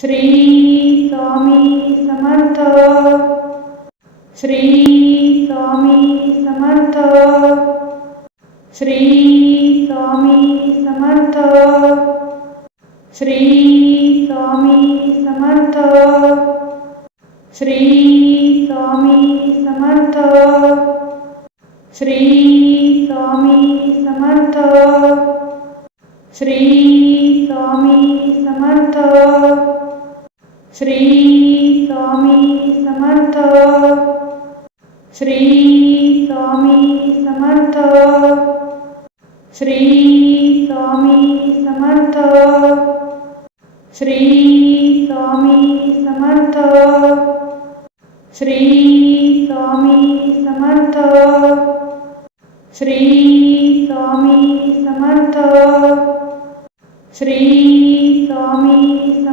Shri Swami Samarth. Shri Swami Samarth. Shri Swami Samarth. Shri Swami Samarth. Shri Swami Samarth. Shri Swami Samarth. Shri Swami Samarth. Shri Swami Samarth. Shri Swami Samarth. Shri Swami Samarth. Shri Swami Samarth. Shri Swami Samarth. Shri Swami Samarth. Shri Swami Samarth.